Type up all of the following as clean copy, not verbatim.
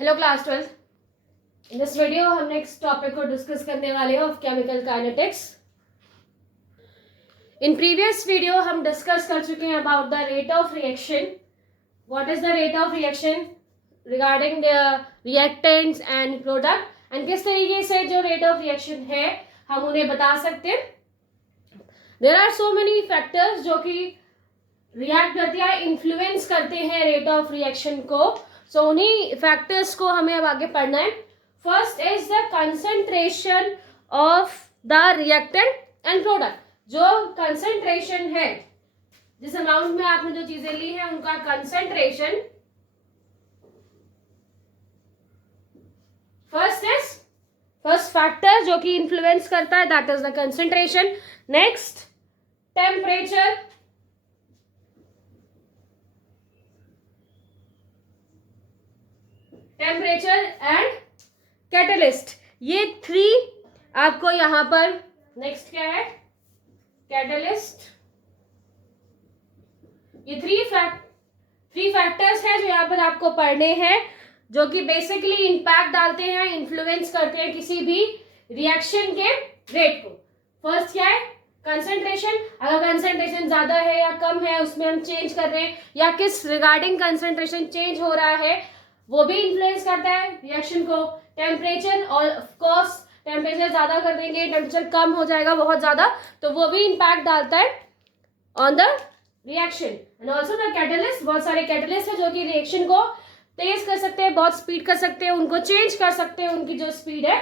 Hello class 12। In this video हम next topic को discuss करने वाले हैं of chemical kinetics. In previous video हम डिस्कस कर चुके हैं about the rate of reaction. What is the rate of reaction regarding the reactants and product, and किस तरीके से जो रेट ऑफ रिएक्शन है हम उन्हें बता सकते हैं। There are so many factors जो कि रिएक्ट करते हैं, इन्फ्लुएंस करते हैं रेट ऑफ रिएक्शन को। सो उन्हीं फैक्टर्स को हमें अब आगे पढ़ना है। First is the concentration of the reactant and product. जो कंसंट्रेशन है, जिस अमाउंट में आपने जो चीजें ली है उनका कंसंट्रेशन फर्स्ट फैक्टर जो कि इन्फ्लुएंस करता है, that is the concentration. Next, temperature, temperature and catalyst. ये थ्री आपको यहां पर, नेक्स्ट क्या है, कैटलिस्ट। ये थ्री फैक्टर्स हैं जो यहां पर आपको पढ़ने हैं, जो कि बेसिकली इंपैक्ट डालते हैं, इन्फ्लुएंस करते हैं किसी भी रिएक्शन के रेट को। फर्स्ट क्या है, कंसंट्रेशन। अगर कंसंट्रेशन ज्यादा है या कम है, उसमें हम चेंज कर रहे हैं या किस रिगार्डिंग कंसंट्रेशन चेंज हो रहा है, वो भी इन्फ्लुएंस करता है रिएक्शन को। टेम्परेचर, और ऑफ कोर्स टेम्परेचर ज्यादा कर देंगे, टेम्परेचर कम हो जाएगा बहुत ज्यादा, तो वो भी इंपैक्ट डालता है on the reaction. And also the catalyst. बहुत सारे कैटलिस्ट है जो कि रिएक्शन को तेज कर सकते हैं, बहुत स्पीड कर सकते हैं, उनको चेंज कर सकते हैं, उनकी जो स्पीड है।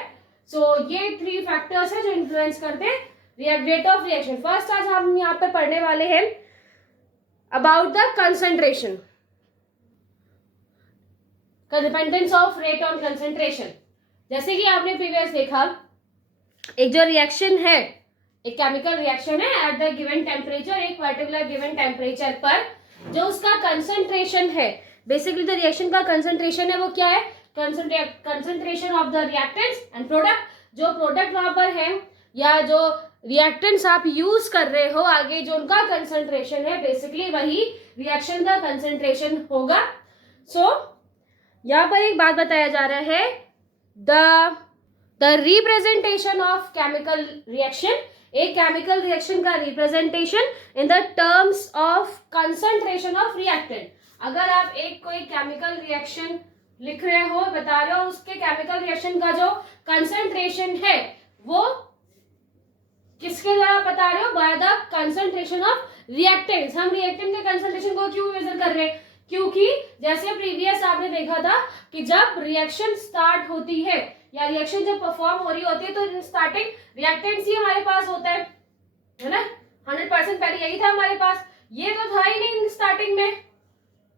सो ये थ्री फैक्टर्स है जो इन्फ्लुएंस करते हैं रेट ऑफ रिएक्शन। फर्स्ट आज हम यहाँ पे पढ़ने वाले हैं about the concentration, dependence of rate on concentration. जैसे कि आपने प्रीवियस देखा, एक जो रिएक्शन है, एक केमिकल रिएक्शन है एट द गिवन टेम्परेचर, एक पर्टिकुलर गिवन टेम्परेचर पर जो उसका कंसंट्रेशन है, बेसिकली द रिएक्शन का कंसंट्रेशन है, वो क्या है, concentration of the reactants and product. जो प्रोडक्ट वहां पर है या जो रिएक्टेंट्स आप यूज कर रहे हो आगे, जो उनका कंसंट्रेशन है, बेसिकली वही रिएक्शन का कंसंट्रेशन होगा। सो यहां पर एक बात बताया जा रहा है, the representation of chemical reaction. एक केमिकल रिएक्शन का representation in the terms of concentration of reactant. अगर आप एक कोई केमिकल रिएक्शन लिख रहे हो, बता रहे हो, उसके केमिकल रिएक्शन का जो कंसंट्रेशन है वो किसके द्वारा बता रहे हो, by the concentration of reactants. हम रिएक्टेंट के कंसंट्रेशन को क्यों मेजर कर रहे हैं, क्योंकि जैसे प्रीवियस आपने देखा था कि जब रिएक्शन स्टार्ट होती है या रिएक्शन जब परफॉर्म हो रही होती है, तो स्टार्टिंग रिएक्टेंट्स ही हमारे पास होता है ना। 100% पहले यही था हमारे पास, ये तो था ही नहीं स्टार्टिंग में।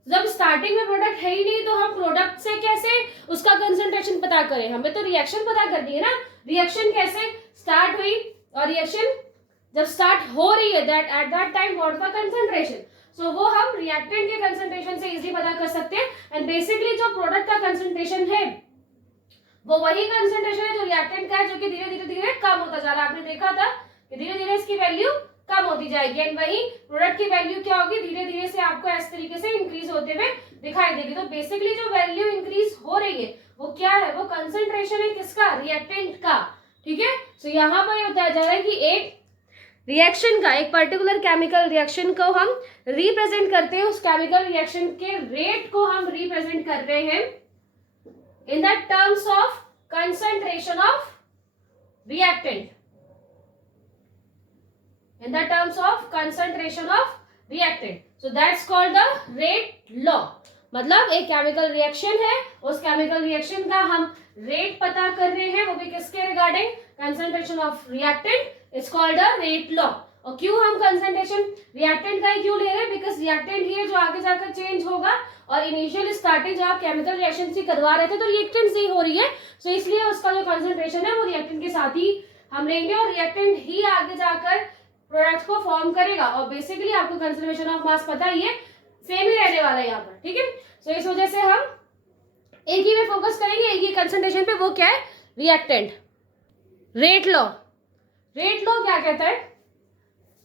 जब स्टार्टिंग में प्रोडक्ट है ही नहीं, तो हम प्रोडक्ट से कैसे उसका कंसंट्रेशन पता करें, हमें तो रिएक्शन पता करनी है ना। रिएक्शन कैसे स्टार्ट हुई, और रिएक्शन जब स्टार्ट हो रही है, that at that time what the concentration. So वो हम रिएक्टेंट के कंसंट्रेशन से इजीली पता कर सकते हैं। एंड बेसिकली जो प्रोडक्ट का कंसंट्रेशन है वो वही कंसंट्रेशन है जो रिएक्टेंट का है, जो कि धीरे धीरे धीरे कम होता जा रहा है। आपने देखा था कि धीरे धीरे इसकी वैल्यू कम होती जाएगी, एंड वही प्रोडक्ट की वैल्यू क्या होगी, धीरे धीरे से आपको इस तरीके से इंक्रीज होते हुए दिखाई देगी। तो बेसिकली जो वैल्यू इंक्रीज हो रही है वो क्या है, वो कंसंट्रेशन है किसका, रिएक्टेंट का। ठीक है। सो यहाँ पर ये बताया जा रहा है कि एक रिएक्शन का, एक पर्टिकुलर केमिकल रिएक्शन को हम रिप्रेजेंट करते हैं, उस केमिकल रिएक्शन के रेट को हम रिप्रेजेंट कर रहे हैं in the terms of concentration of reactant, in the terms of concentration of reactant. So that's called the rate law. मतलब एक केमिकल रिएक्शन है, उस केमिकल रिएक्शन का हम रेट पता कर रहे हैं, वो भी किसके regarding, concentration of reactant. It's called the rate law. और क्यों हम कंसंट्रेशन रिएक्टेंट का ही क्यों ले रहे हैं, बिकॉज रिएक्टेंट ही है जो आगे जाकर चेंज होगा, और इनिशियल स्टार्टिंग जब आप केमिकल रिएक्शन से करवा रहे थे तो रिएक्टेंट से ही हो रही है। सो इसलिए उसका जो कंसंट्रेशन है वो रिएक्टेंट के साथ ही हम लेंगे, और रिएक्टेंट ही आगे जाकर प्रोडक्ट को फॉर्म करेगा। और बेसिकली आपको कंजर्वेशन ऑफ मास पता ही है, सेम ही रहने वाला है यहाँ पर। ठीक है। सो इस वजह से हम एक ही में फोकस करेंगे, एक ही कंसंट्रेशन पे, वो क्या है, reactant. Rate law, rate law क्या कहता है,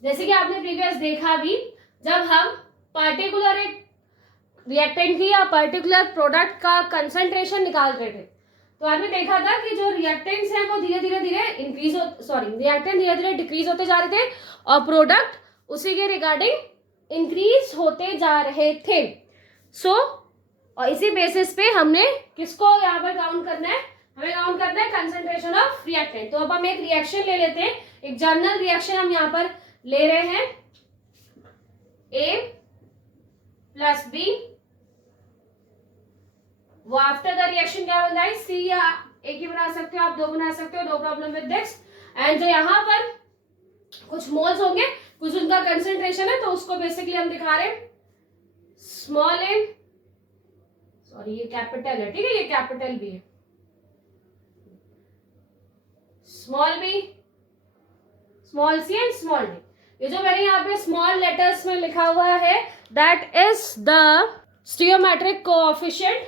जैसे कि आपने प्रीवियस देखा भी, जब हम पर्टिकुलर एक रिएक्टेंट की या पर्टिकुलर प्रोडक्ट का कंसंट्रेशन निकाल रहे थे, तो आपने देखा था कि जो रिएक्टेंट्स हैं वो धीरे धीरे रिएक्टेंट धीरे धीरे डिक्रीज होते जा रहे थे और प्रोडक्ट उसी के रिगार्डिंग इंक्रीज होते जा रहे थे। और इसी बेसिस पे हमने किसको यहाँ पर काउंट करना है, हमें काउंट करना है कंसंट्रेशन ऑफ रिएक्टेंट। तो अब हम एक रिएक्शन ले लेते हैं, एक जनरल रिएक्शन हम यहाँ पर ले रहे हैं, A प्लस B, वो आफ्टर द रिएक्शन क्या बनता है, C, या एक ही बना सकते हो आप, दो बना सकते हो, no problem with this. And जो यहाँ पर कुछ मोल्स होंगे, कुछ उनका कंसंट्रेशन है, तो उसको बेसिकली हम दिखा रहे हैं स्मॉल a, सॉरी ये कैपिटल है, ठीक है, ये कैपिटल B है, small b, small c and small d। ये जो मैंने यहाँ पे स्मॉल लेटर्स में लिखा हुआ है दैट इज द स्टियोमेट्रिक कोएफिशिएंट,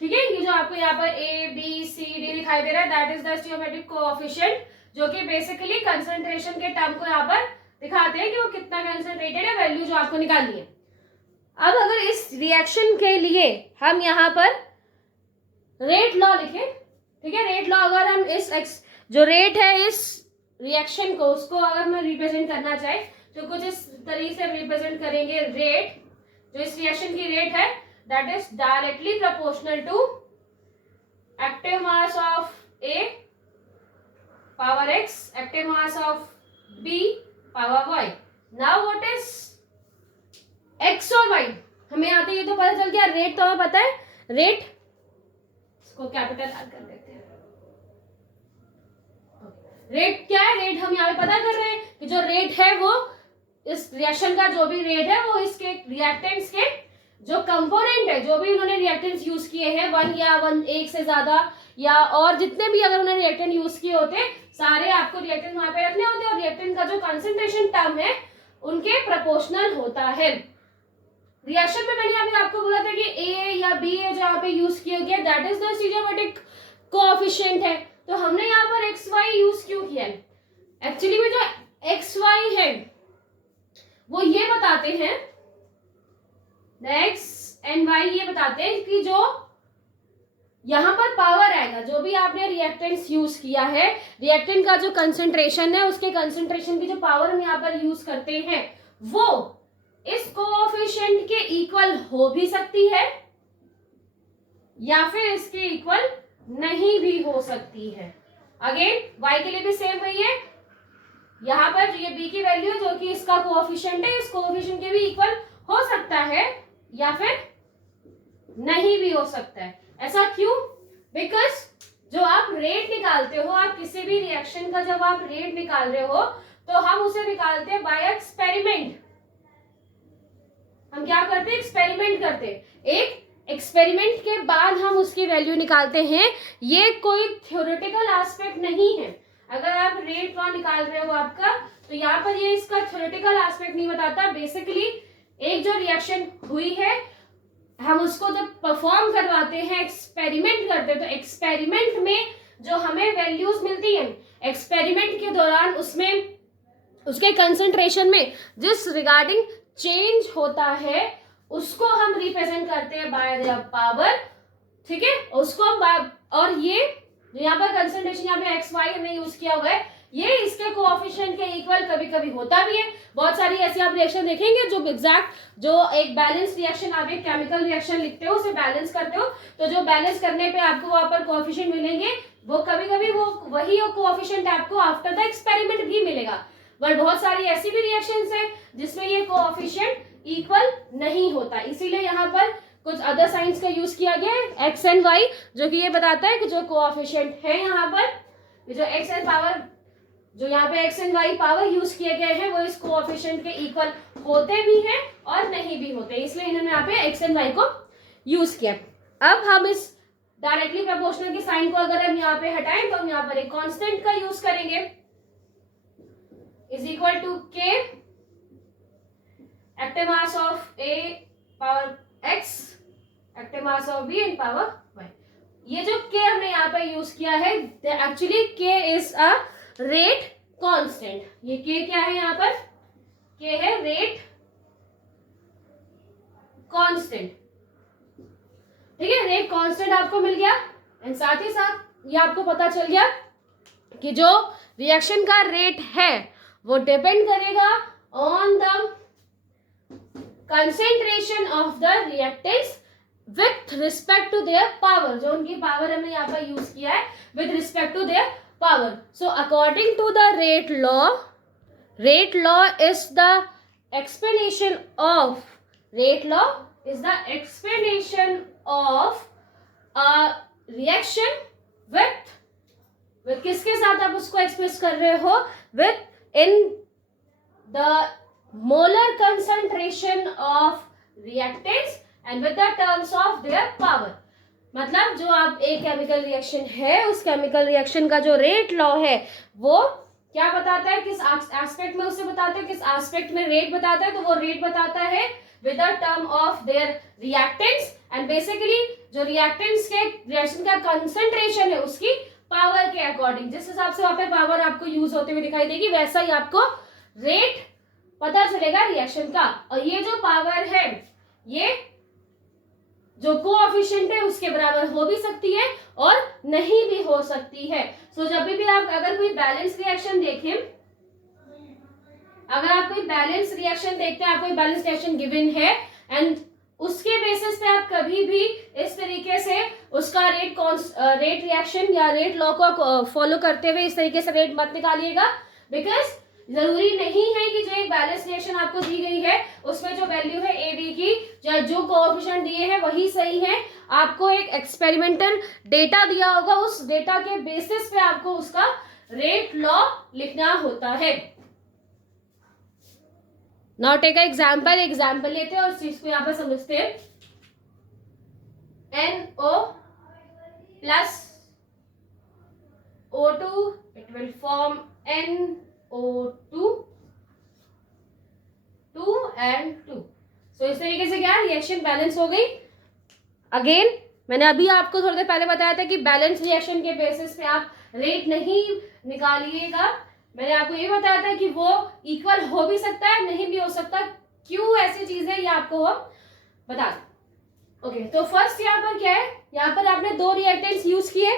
ठीक है, ये जो आपको यहाँ पर A B C D दिखाई दे रहा है दैट इज द स्टियोमेट्रिक कोएफिशिएंट, जो कि बेसिकली कंसंट्रेशन के टर्म को यहाँ पर दिखाते हैं कि वो कितना कंसंट्रेटेड है, वैल्यू जो आपको निकालनी है। अब अगर इस रिएक्शन के लिए हम यहाँ पर रेट लॉ लिखें, ठीक है, रेट लॉ अगर हम इस जो रेट है इस रिएक्शन को, उसको अगर मैं रिप्रेजेंट करना चाहे तो कुछ इस तरीके से रिप्रेजेंट करेंगे, रेट जो इस रिएक्शन की रेट है that is directly proportional to active mass of A power x, active mass of B power y। Now what is x और y, हमें आते ये तो पता चल गया, रेट तो हमें पता है, रेट इसको कैपिटल आर कर देते हैं। रेट क्या है, रेट हम यहाँ पे पता कर रहे हैं कि जो रेट है वो इस रिएक्शन का जो भी रेट है वो इसके रिएक्टेंट्स के जो कंपोनेंट है, जो भी उन्होंने रिएक्टेंट्स यूज किए हैं, एक से ज्यादा या और जितने भी अगर उन्होंने रिएक्टेंट यूज किए होते, सारे आपको रिएक्टेंट वहां पे रखने होते हैं और रिएक्टेंट का जो कंसंट्रेशन टर्म है उनके प्रोपोर्शनल होता है। रिएक्शन में मैंने अभी आपको बोला था कि A या B है जो यहाँ पे यूज किया गया दैट इज द स्टियोमेट्रिक कोएफिशिएंट है, तो हमने यहाँ पर XY यूज क्यों किया है, एक्चुअली में जो XY है वो ये बताते हैं, X एंड Y ये बताते हैं कि जो यहाँ पर पावर आएगा, जो भी आपने रिएक्टेंट्स यूज किया है, रिएक्टेंट का जो कंसंट्रेशन है उसके कंसंट्रेशन की जो पावर हम यहाँ पर यूज करते हैं वो इस कोएफिशिएंट के इक्वल हो भी सकती है या फिर इसके इक्वल नहीं भी हो सकती है। अगेन y के लिए भी सेम वही है, यहाँ पर ये b की वैल्यू जो कि इसका कोएफिशिएंट है, इस कोएफिशिएंट के भी इक्वल हो सकता है या फिर नहीं भी हो सकता है। ऐसा क्यों, बिकॉज जो आप रेट निकालते हो, आप किसी भी रिएक्शन का जब आप रेट निकाल रहे हो तो हम उसे निकालते हैं बाय एक्सपेरिमेंट। हम क्या करते हैं, एक्सपेरिमेंट करते हैं, एक एक्सपेरिमेंट के बाद हम उसकी वैल्यू निकालते हैं। ये कोई थ्योरेटिकल एस्पेक्ट नहीं है, अगर आप रेट वहां निकाल रहे हो आपका, तो यहाँ पर ये इसका थ्योरेटिकल एस्पेक्ट नहीं बताता। बेसिकली एक जो रिएक्शन हुई है हम उसको जब परफॉर्म करवाते हैं, एक्सपेरिमेंट करते हैं, तो एक्सपेरिमेंट में जो हमें वैल्यूज मिलती है एक्सपेरिमेंट के दौरान उसमें उसके कंसंट्रेशन में जिस रिगार्डिंग चेंज होता है उसको हम रिप्रेजेंट करते हैं बाय द पावर, ठीक है, उसको हम और ये यहाँ पर कंसंट्रेशन यहाँ पे XY हमने यूज किया हुआ है, ये इसके कोएफिशिएंट के इक्वल कभी कभी होता भी है। बहुत सारी ऐसी आप रिएक्शन देखेंगे जो एग्जैक्ट जो एक बैलेंस रिएक्शन, आप एक केमिकल रिएक्शन लिखते हो उसे बैलेंस करते हो, तो जो बैलेंस करने पे आपको वहां पर कोएफिशिएंट मिलेंगे वो कभी कभी वो वही कोएफिशिएंट आपको आफ्टर द एक्सपेरिमेंट भी मिलेगा। बट बहुत सारी ऐसी भी रिएक्शंस है जिसमें ये कोएफिशिएंट इक्वल नहीं होता, इसीलिए यहाँ पर कुछ अदर साइंस का यूज किया गया है x एंड y, जो कि ये बताता है कि जो कोएफिशिएंट है यहाँ पर जो x एंड पावर, जो यहाँ पे x and y power use किए गए हैं वो इस कोएफिशिएंट के इक्वल होते भी हैं और नहीं भी होते, इसलिए इन्होंने यहाँ पे x एंड y को यूज किया। अब हम इस डायरेक्टली प्रोपोर्शनल के साइन को अगर हम यहाँ पे हटाएं तो हम यहाँ पर एक कांस्टेंट का यूज करेंगे, is equal to k active mass of A power x active mass of B in power y। ये जो k हमने यहाँ पे यूज किया है actually k is a rate constant. ये k क्या है, यहाँ पर k है रेट कांस्टेंट। ठीक है, रेट कांस्टेंट आपको मिल गया एंड साथ ही साथ ये आपको पता चल गया कि जो रिएक्शन का रेट है वो डिपेंड करेगा on the concentration of the reactants with respect to their power. जो उनकी पावर हमने यहाँ पर यूज किया है with respect to their power. So according to the rate law is the explanation of a reaction with किसके साथ आप उसको एक्सप्रेस कर रहे हो, within the molar concentration of reactants and with the terms of their power. मतलब जो आप एक केमिकल रिएक्शन है, उस केमिकल रिएक्शन का जो रेट लॉ है वो क्या बताता है, किस एस्पेक्ट में उसे बताता है, किस एस्पेक्ट में रेट बताता है, तो वो रेट बताता है with the term of their reactants and basically जो रिएक्टेंट्स के रिएक्शन का कंसंट्रेशन है उसकी पावर के अकॉर्डिंग। जिस हिसाब से वहां पे पावर आपको यूज होते हुए दिखाई देगी वैसा ही आपको रेट पता चलेगा रिएक्शन का। और ये जो पावर है ये जो कोएफिशिएंट है उसके बराबर हो भी सकती है और नहीं भी हो सकती है। सो जब भी आप अगर कोई बैलेंस रिएक्शन देखें, अगर आप कोई बैलेंस रिएक्शन देखते हैं, आप कोई बैलेंस रिएक्शन गिवन है एंड उसके बेसिस पे आप कभी भी इस तरीके से उसका रेट रिएक्शन या रेट लॉ को फॉलो करते हुए इस तरीके से रेट मत निकालिएगा, बिकॉज जरूरी नहीं है कि जो एक बैलेंस रिएक्शन आपको दी गई है उसमें जो वैल्यू है ए बी की, जो कोएफिशिएंट दिए हैं वही सही है। आपको एक एक्सपेरिमेंटल डेटा दिया होगा, उस डेटा के बेसिस पे आपको उसका रेट लॉ लिखना होता है। नाउ टेक एग्जाम्पल लेते हैं और इस चीज को यहाँ पर समझते हैं। NO plus O2, it will form NO2 and 2। सो इस तरीके से क्या रिएक्शन बैलेंस हो गई। अगेन मैंने अभी आपको थोड़ी देर पहले बताया था कि बैलेंस रिएक्शन के बेसिस पे आप रेट नहीं निकालिएगा। मैंने आपको ये बताया था कि वो इक्वल हो भी सकता है, नहीं भी हो सकता। क्यों ऐसी चीज है ये आपको बता दें। ओके, तो फर्स्ट यहाँ पर क्या है, यहाँ पर आपने दो रिएक्टेंट्स यूज किए।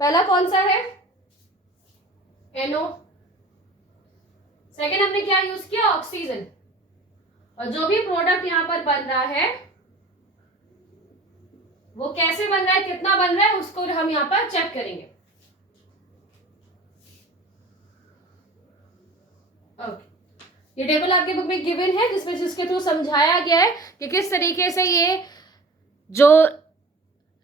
पहला कौन सा है, NO। सेकेंड हमने क्या यूज किया, ऑक्सीजन। और जो भी प्रोडक्ट यहाँ पर बन रहा है वो कैसे बन रहा है, कितना बन रहा है, उसको हम यहाँ पर चेक करेंगे। ओके, ये टेबल आपके बुक में गिवन है जिसमें जिसके थ्रू समझाया गया है कि किस तरीके से ये जो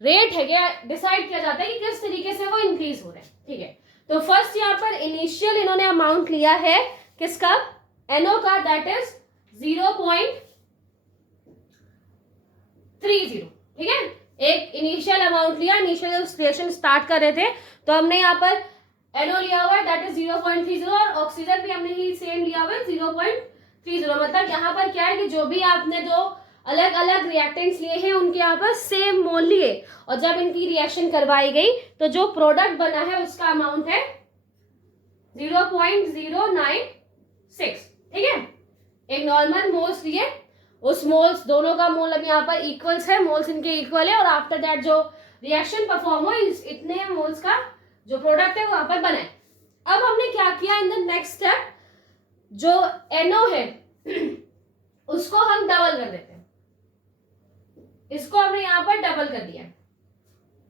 रेट है क्या डिसाइड किया जाता है कि किस तरीके से वो इंक्रीज हो रहा है। ठीक है, तो फर्स्ट यहाँ पर इनिशियल इन्होंने अमाउंट लिया है किसका, NO का, दैट इज 0.30। ठीक है, एक इनिशियल अमाउंट लिया। इनिशियल रिएक्शन स्टार्ट कर रहे थे तो हमने यहाँ पर NO लिया हुआ है दैट इज 0.30 और ऑक्सीजन भी हमने ही सेम लिया हुआ है 0.30। मतलब यहाँ पर क्या है कि जो भी आपने जो अलग अलग रिएक्टेंट्स लिए हैं उनके यहाँ पर सेम मोल लिए और जब इनकी रिएक्शन करवाई गई तो जो प्रोडक्ट बना है उसका अमाउंट है 0.096। ठीक है, एक नॉर्मल मोल्स लिए, उस मोल्स दोनों का मोल अब यहाँ पर इक्वल्स है, मोल्स इनके इक्वल है और आफ्टर दैट जो रिएक्शन परफॉर्म हो इतने मोल्स का जो प्रोडक्ट है वहां पर बना है। अब हमने क्या किया, इन द नेक्स्ट स्टेप जो NO है उसको हम डबल कर देते हैं। इसको हमने यहाँ पर डबल कर दिया।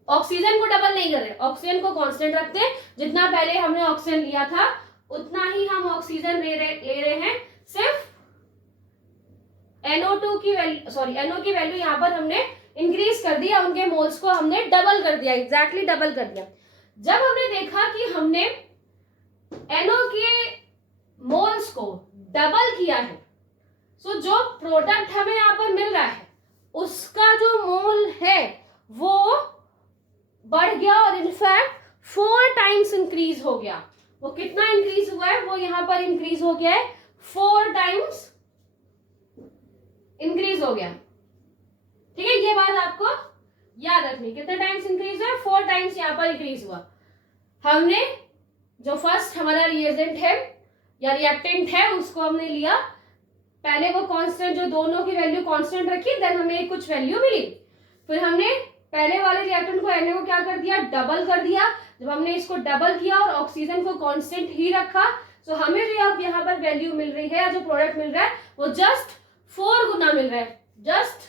ऑक्सीजन को डबल नहीं कर रहे, ऑक्सीजन को कांस्टेंट रखते हैं। जितना पहले हमने ऑक्सीजन लिया था उतना ही हम ऑक्सीजन ले रहे हैं। सिर्फ NO2 की वैल्यू NO की वैल्यू यहाँ पर हमने इंक्रीज कर दिया, उनके मोल्स को हमने डबल कर दिया, एग्जैक्टली डबल कर दिया। जब हमने देखा कि हमने NO के मोल्स को डबल किया है, सो जो प्रोडक्ट हमें यहाँ पर मिल रहा है उसका जो मोल है वो बढ़ गया और इनफैक्ट 4 टाइम्स इंक्रीज हो गया। वो कितना इंक्रीज हुआ है, वो यहाँ पर इंक्रीज हो गया है 4 टाइम्स इंक्रीज हो गया। ठीक है, ये बात आपको याद रखनी, कितने टाइम्स इंक्रीज हुआ, 4 टाइम्स यहाँ पर इंक्रीज हुआ। हमने जो फर्स्ट हमारा रिएजेंट है या रिएक्टेंट है उसको हमने लिया पहले वो कांस्टेंट जो दोनों की वैल्यू कांस्टेंट रखी, देन हमें कुछ वैल्यू मिली, फिर हमने पहले वाले रिएक्टेंट को Na को क्या कर दिया, डबल कर दिया। जब हमने इसको डबल किया और ऑक्सीजन को कांस्टेंट ही रखा, तो हमें जो अब यहाँ पर वैल्यू मिल रही है, जो प्रोडक्ट मिल रहा है वो जस्ट 4 गुना मिल रहा है, जस्ट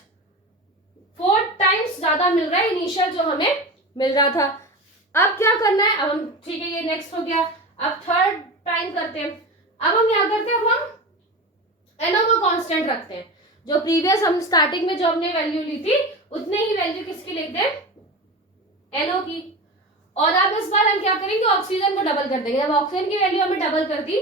4 टाइम्स ज्यादा मिल रहा है इनिशियल जो हमें मिल रहा था। अब क्या करना है, अब हम ठीक है ये नेक्स्ट हो गया, अब थर्ड टाइम करते हैं। अब हम क्या करते हैं, अब हम NO को कांस्टेंट रखते हैं, जो प्रीवियस हम स्टार्टिंग में जो हमने वैल्यू ली थी उतने ही वैल्यू किसकी लिखते हैं, NO की। और अब इस बार हम क्या करेंगे, ऑक्सीजन को डबल कर देंगे। जब ऑक्सीजन की वैल्यू हमने डबल कर दी,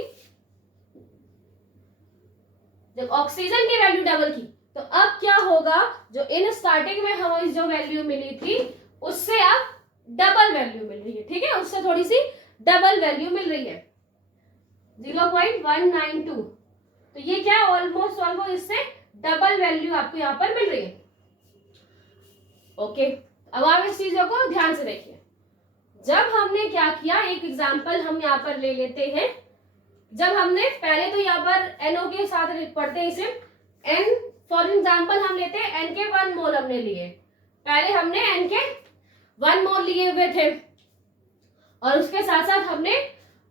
जब ऑक्सीजन की वैल्यू डबल की, तो अब क्या होगा, जो इन स्टार्टिंग में हमें जो वैल्यू मिली थी उससे अब डबल वैल्यू मिल रही है, ठीक है, उससे थोड़ी सी डबल वैल्यू मिल रही है 0.192। तो ये क्या है, ऑलमोस्ट इससे डबल वैल्यू आपको यहाँ पर मिल रही है। ओके, अब आप इस चीजों को ध्यान से देखिए। जब हमने क्या किया, एक एग्जांपल हम यहाँ पर ले लेते हैं। जब हमने पहले तो यहाँ पर NO के साथ पढ़ते हैं इसे N, फॉर एग्जांपल हम लेते हैं N के 1 मोल हमने लिए, पहले हमने N के 1 मोल लिए हुए थे और उसके साथ साथ हमने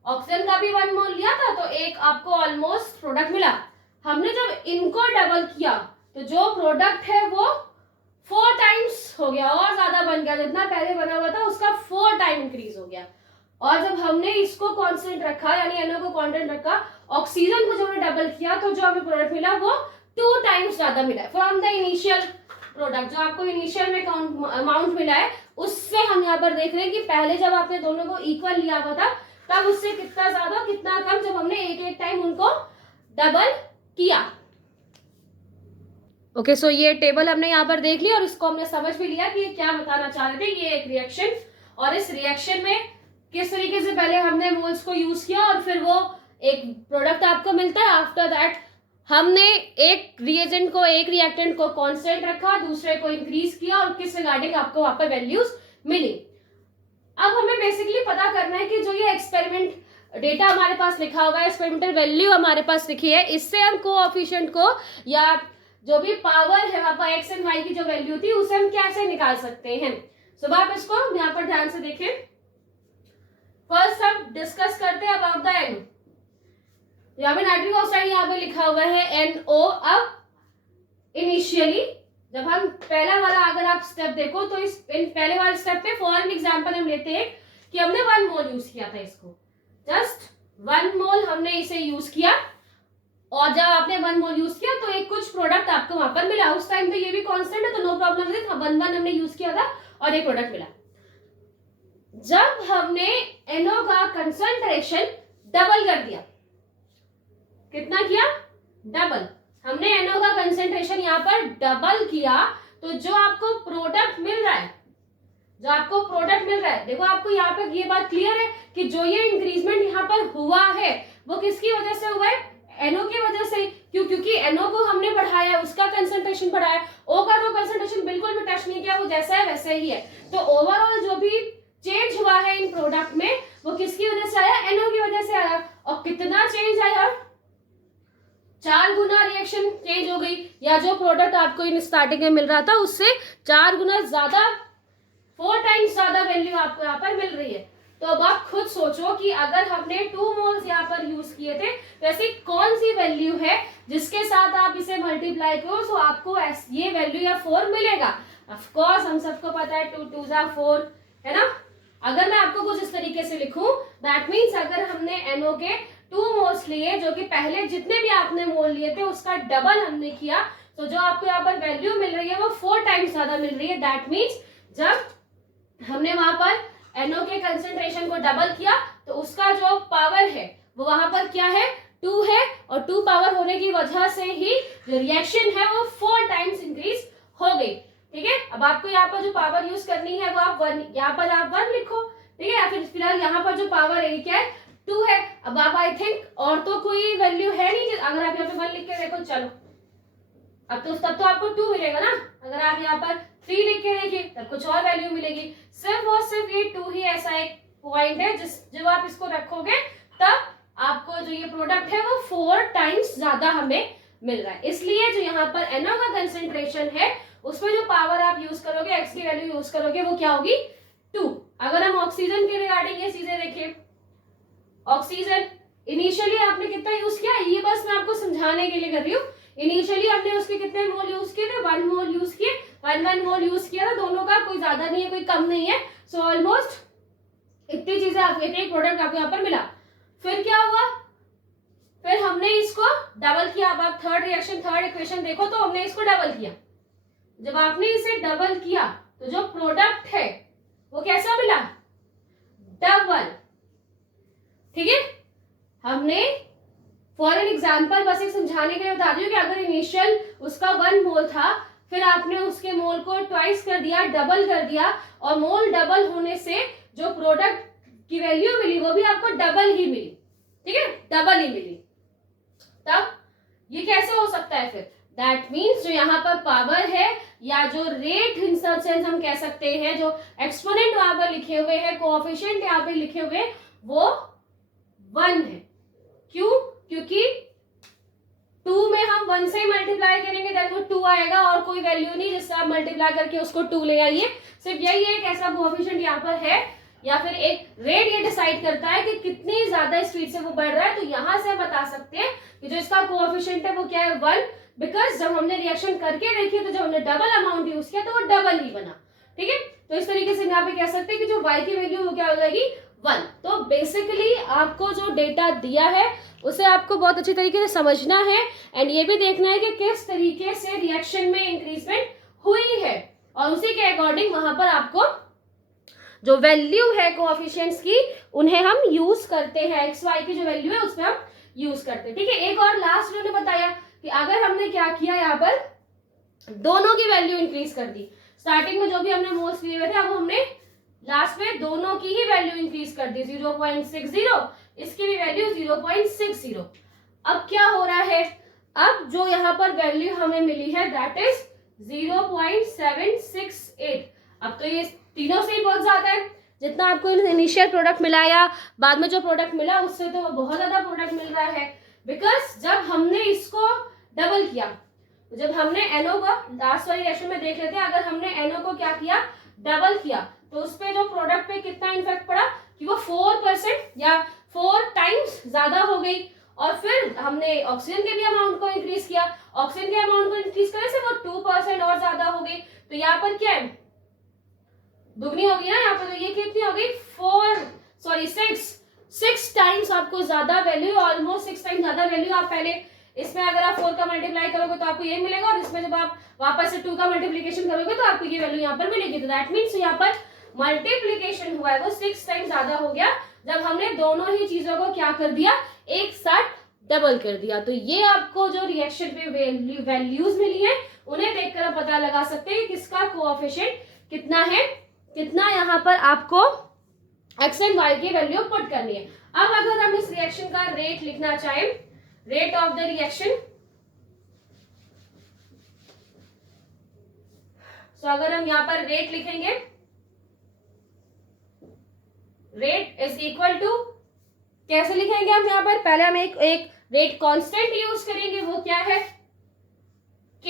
ऑक्सीजन का भी 1 मोल लिया था, तो एक आपको ऑलमोस्ट प्रोडक्ट मिला। हमने जब इनको डबल किया तो जो प्रोडक्ट है वो 4 टाइम्स हो गया और ज्यादा बन गया, जितना पहले बना हुआ था उसका 4 टाइम इंक्रीज हो गया। और जब हमने इसको कांस्टेंट रखा, यानी NO को कांस्टेंट रखा, ऑक्सीजन को जो हमने डबल किया, तो जो हमें प्रोडक्ट मिला वो 2 टाइम्स ज्यादा मिला फ्रॉम द इनिशियल प्रोडक्ट। जो आपको इनिशियल में अमाउंट मिला है उससे हम यहाँ पर देख रहे हैं कि पहले जब आपने दोनों को इक्वल लिया हुआ था तब उससे कितना ज्यादा कितना कम, जब हमने एक टाइम उनको डबल किया। ओके, सो ये टेबल हमने यहाँ पर देख लिया और इसको हमने समझ भी लिया कि ये क्या बताना चाह रहे थे। ये एक रिएक्शन, और इस रिएक्शन में किस तरीके से पहले हमने मोल्स को यूज किया और फिर वो एक प्रोडक्ट आपको मिलता है। आफ्टर दैट हमने एक रिएजेंट को, एक रिएक्टेंट को कांस्टेंट रखा, दूसरे को इंक्रीज किया और किस रिगार्डिंग आपको वहां पर वैल्यूज मिली। अब हमें बेसिकली पता करना है कि जो ये एक्सपेरिमेंट डेटा हमारे पास लिखा हुआ है, एक्सपेरिमेंटल वैल्यू हमारे पास लिखी है, इससे हम कोएफिशिएंट को या जो भी पावर है वहां पर x एंड y की जो वैल्यू थी उसे हम कैसे निकाल सकते हैं। सो आप इसको यहाँ पर ध्यान से देखें। फर्स्ट हम डिस्कस करते हैं अबाउट द N। यहाँ पे नाइट्रिक ऑक्साइड यहाँ पे लिखा हुआ है NO। अब इनिशियली जब हम पहला वाला अगर आप स्टेप देखो तो इस पहले वाले स्टेप पे फॉर एन एग्जांपल हम लेते हैं कि हमने 1 मोल यूज किया था, इसको जस्ट 1 मोल हमने इसे यूज किया, और जब आपने 1 मोल यूज किया तो एक कुछ प्रोडक्ट आपको वहां पर मिला। उस टाइम पे ये भी कांस्टेंट है तो नो प्रॉब्लम है, 1 हमने यूज किया था और एक प्रोडक्ट मिला। जब हमने NO का कंसंट्रेशन डबल कर दिया, कितना किया, डबल, हमने NO का कंसंट्रेशन यहाँ पर डबल किया, तो जो आपको प्रोडक्ट मिल रहा है, जो आपको प्रोडक्ट मिल रहा है, देखो आपको यहाँ पर ये बात क्लियर है कि जो ये इंक्रीजमेंट यहाँ पर हुआ है वो किसकी वजह से हुआ है, NO की वजह से। क्यों, क्योंकि NO को हमने बढ़ाया, उसका कंसंट्रेशन बढ़ाया, O का तो कंसंट्रेशन बिल्कुल भी टच नहीं किया, वो जैसा है वैसे ही है। तो ओवरऑल जो भी चेंज हुआ है इन प्रोडक्ट में वो किसकी वजह से आया, NO की वजह से आया। और कितना चेंज आया, 4 गुना रिएक्शन चेंज हो गई, या जो प्रोडक्ट आपको इन स्टार्टिंग में मिल रहा था उससे 4 गुना ज्यादा, 4 टाइम्स ज्यादा वैल्यू आपको यहाँ पर मिल रही है। तो अब आप खुद सोचो कि अगर हमने 2 मोल्स यहाँ पर यूज किए थे तो ऐसी कौन सी वैल्यू है जिसके साथ आप इसे मल्टीप्लाई करो तो आपको ये वैल्यू या 4 मिलेगा। ऑफ कोर्स हम सबको पता है 2 2 4 है ना। अगर मैं आपको कुछ इस तरीके से लिखूं, दैट मीन्स अगर हमने NO के 2 मोल्स लिए, जो कि पहले जितने भी आपने मोल लिए थे उसका डबल हमने किया, तो जो आपको यहाँ पर वैल्यू मिल रही है वो 4 टाइम्स ज्यादा मिल रही है। दैट मीन्स जब हमने वहां पर NO के कंसेंट्रेशन को डबल किया तो उसका जो पावर है वो वहां पर क्या है, 2 है, और 2 पावर होने की वजह से ही जो रिएक्शन है वो 4 टाइम्स इंक्रीज हो गई। ठीक है, अब आपको यहाँ पर जो पावर यूज करनी है वो आप 1, यहाँ पर आप 1 लिखो, ठीक है, या फिर फिलहाल यहाँ पर जो पावर है क्या है, 2 है। अब आप आई थिंक और तो कोई वैल्यू है नहीं, अगर आप यहाँ पे 1 लिख के देखो, चलो अब तो तब तो आपको 2 मिलेगा ना। अगर आप यहाँ पर 3 लिख के देखिए तब कुछ और वैल्यू मिलेगी। सिर्फ और सिर्फ ये 2 ही ऐसा एक पॉइंट है जब आप इसको रखोगे तब आपको जो ये प्रोडक्ट है वो 4 टाइम्स ज्यादा हमें मिल रहा है। इसलिए जो यहाँ पर NO का कंसेंट्रेशन है उसमें जो पावर आप यूज करोगे, x की वैल्यू यूज करोगे, वो क्या होगी 2। अगर हम ऑक्सीजन के रिगार्डिंग ये चीजें देखें, ऑक्सीजन इनिशियली आपने कितना यूज किया, ये बस मैं आपको समझाने के लिए कर रही हूँ। इनिशियली आपने उसके कितने मोल यूज किए थे, 1 मोल यूज किए, 1 मोल यूज किया था, दोनों का कोई ज्यादा नहीं है कोई कम नहीं है। सो ऑलमोस्ट इतनी चीजें आपको, एक प्रोडक्ट आपको यहाँ पर मिला। फिर क्या हुआ, फिर हमने इसको डबल किया। अब आप थर्ड रिएक्शन, थर्ड इक्वेशन देखो तो हमने इसको डबल किया। जब आपने इसे डबल किया तो जो प्रोडक्ट है वो कैसा मिला, डबल। ठीक है, हमने फॉर एन एग्जाम्पल बस एक समझाने के लिए बता दी कि अगर इनिशियल उसका 1 मोल था, फिर आपने उसके मोल को ट्वाइस कर दिया, डबल कर दिया, और मोल डबल होने से जो प्रोडक्ट की वैल्यू मिली वो भी आपको डबल ही मिली। ठीक है, डबल ही मिली। तब ये कैसे हो सकता है, फिर दैट मीन्स जो यहाँ पर पावर है या जो रेट इन सेंस हम कह सकते हैं, जो एक्सपोनेंट वहां पर लिखे हुए हैं, कोएफिशिएंट यहाँ पे लिखे हुए, वो 1 है। क्यों, क्योंकि 2 में हम 1 से ही मल्टीप्लाई करेंगे देन वो 2 आएगा, और कोई वैल्यू नहीं जिससे आप मल्टीप्लाई करके उसको 2 ले आइए। सिर्फ यही एक ऐसा कोएफिशिएंट यहाँ पर है, या फिर एक रेट ये डिसाइड करता है कि कितनी ज्यादा स्पीड से वो बढ़ रहा है। तो यहां से बता सकते हैं कि जो इसका कोएफिशिएंट है वो क्या है, 1। बिकॉज जब हमने रिएक्शन करके देखी तो जब हमने डबल अमाउंट यूज किया तो वो डबल ही बना। ठीक है, तो इस तरीके से यहाँ पे कह सकते हैं कि जो y की वैल्यू वो क्या हो जाएगी, 1। तो बेसिकली आपको जो डेटा दिया है उसे आपको बहुत अच्छी तरीके से समझना है, एंड ये भी देखना है कि किस तरीके से रिएक्शन में इंक्रीजमेंट हुई है, और उसी के अकॉर्डिंग वहां पर आपको जो वैल्यू है कोएफिशिएंट्स की उन्हें हम यूज करते हैं, एक्स वाई की जो वैल्यू है उसमें हम यूज करते हैं। ठीक है, एक और लास्ट उन्होंने बताया कि अगर हमने क्या किया, यहाँ पर दोनों की वैल्यू इंक्रीज कर दी। स्टार्टिंग में जो भी हमने मोल्स लिए हुए थे, अब हमने लास्ट में दोनों की ही वैल्यू इंक्रीज कर दी, 0.60, इसकी भी वैल्यू 0.60। अब क्या हो रहा है, अब जो यहाँ पर वैल्यू हमें मिली है दैट इज 0.768। अब तो ये तीनों से ही बहुत ज्यादा है, जितना आपको इनिशियल प्रोडक्ट मिला या बाद में जो प्रोडक्ट मिला उससे तो बहुत ज्यादा प्रोडक्ट मिल रहा है। बिकॉज जब हमने इसको डबल किया, जब हमने NO को लास्ट वाली रिएक्शन में देख लेते हैं, अगर हमने NO को क्या किया, डबल किया, तो उस पे जो प्रोडक्ट पे कितना इफेक्ट पड़ा कि वो 4% या 4 टाइम्स ज्यादा हो गई। और फिर हमने ऑक्सीजन के भी अमाउंट को इंक्रीज किया, ऑक्सीजन के अमाउंट को इंक्रीज करने से वो 2% और ज्यादा हो गई। तो यहाँ पर क्या है, दुगनी होगी ना यहाँ पर, तो ये कितनी हो गई, 6 टाइम्स आपको ज्यादा वैल्यू, ऑलमोस्ट 6 टाइम्स ज्यादा वैल्यू। आप पहले इसमें अगर आप 4 का मल्टीप्लाई करोगे तो आपको ये मिलेगा, और इसमें जब आप वापस से 2 का मल्टीप्लीकेशन करोगे तो आपको ये वैल्यू यहाँ पर मिलेगी। तो दैट मीन्स यहाँ पर मल्टीप्लीकेशन हुआ है वो 6 टाइम्स ज्यादा हो गया जब हमने दोनों ही चीजों को क्या कर दिया, एक साथ डबल कर दिया। तो ये आपको जो रिएक्शन पे वैल्यूज मिली है उन्हें देखकर आप पता लगा सकते हैं कि किसका कोएफिशिएंट कितना है, कितना यहाँ पर आपको एक्स एंड वाई की वैल्यू पुट करनी है। अब अगर हम इस रिएक्शन का रेट लिखना चाहें, रेट ऑफ द रिएक्शन, तो अगर हम यहाँ पर रेट लिखेंगे, रेट इज इक्वल टू, कैसे लिखेंगे हम यहाँ पर, पहले हम एक रेट कांस्टेंट यूज करेंगे, वो क्या है, K,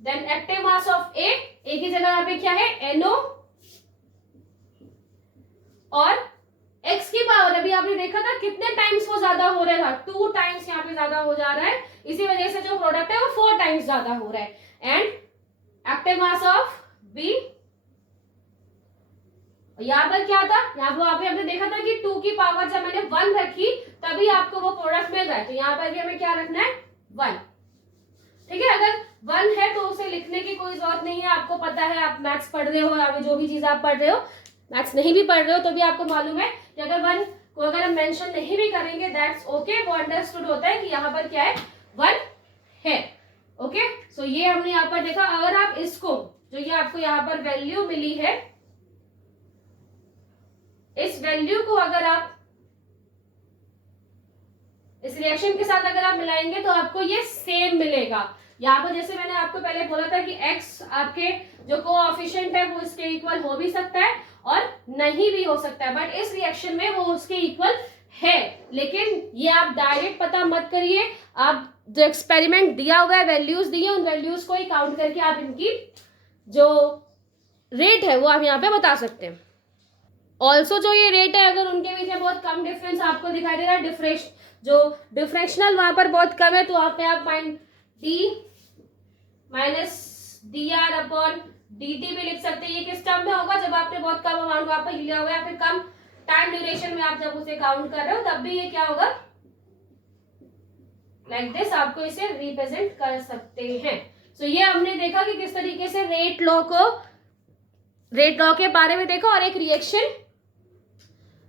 then active mass of A, A की जगह यहाँ पे क्या है, NO, और x की पावर अभी आपने देखा था कितने टाइम्स वो ज्यादा हो रहा था, 2 टाइम्स यहाँ पे ज्यादा हो जा रहा है, इसी वजह से जो प्रोडक्ट है वो 4 टाइम्स ज्यादा हो रहा है। And active mass of B, यहाँ पर क्या था, यहाँ पर आपने देखा था कि 2 की पावर जब मैंने 1 रखी तभी आपको वो प्रोडक्ट मिल रहा है, तो यहाँ पर भी हमें क्या रखना है, 1। ठीक है, अगर 1 है तो उसे लिखने की कोई जरूरत नहीं है, आपको पता है, आप मैथ्स पढ़ रहे हो या जो भी चीज आप पढ़ रहे हो, मैथ्स नहीं भी पढ़ रहे हो तो भी आपको मालूम है कि अगर 1 को अगर हम मेंशन नहीं भी करेंगे दैट्स ओके, वो अंडरस्टूड होता है कि यहाँ पर क्या है, 1 है। ओके, सो ये हमने यहाँ पर देखा। अगर आप इसको, जो ये आपको यहाँ पर वैल्यू मिली है, इस वैल्यू को अगर आप इस रिएक्शन के साथ अगर आप मिलाएंगे तो आपको ये सेम मिलेगा। यहाँ पर जैसे मैंने आपको पहले बोला था कि x आपके जो कोएफिशिएंट है वो इसके इक्वल हो भी सकता है और नहीं भी हो सकता है, बट इस रिएक्शन में वो उसके इक्वल है। लेकिन ये आप डायरेक्ट पता मत करिए, आप जो एक्सपेरिमेंट दिया हुआ है, वैल्यूज दी है, उन वैल्यूज को ही काउंट करके आप इनकी जो रेट है वो आप यहाँ पे बता सकते हैं। ऑल्सो जो ये रेट है, अगर उनके बीच में बहुत कम डिफरेंस आपको दिखाई दे रहा है, जो डिफरेंशनल वहां पर बहुत कम है, तो वहां पे आप D minus D R upon D T भी लिख सकते हैं। ये किस टर्म में होगा, जब आपने बहुत कम अमाउंट वहां पर लिया हुआ है, फिर कम टाइम ड्यूरेशन में आप जब उसे काउंट कर रहे हो, तब भी ये क्या होगा, लाइक दिस आपको इसे रिप्रेजेंट कर सकते हैं। सो ये हमने देखा कि किस तरीके से रेट लॉ के बारे में देखा, और एक रिएक्शन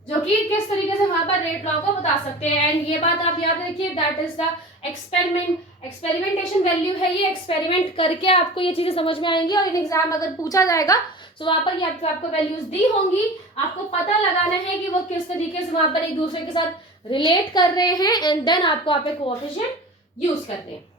जो कि किस तरीके से वहां पर रेट लॉ को बता सकते हैं। एंड ये बात आप याद रखिए, that is the experimentation value है, ये एक्सपेरिमेंट करके आपको ये चीजें समझ में आएंगी, और इन एग्जाम अगर पूछा जाएगा तो वहां पर ये आपको वैल्यूज दी होंगी, आपको पता लगाना है कि वो किस तरीके से वहां पर एक दूसरे के साथ रिलेट कर रहे हैं, एंड देन आपको आप एक कोएफिशिएंट यूज करते हैं।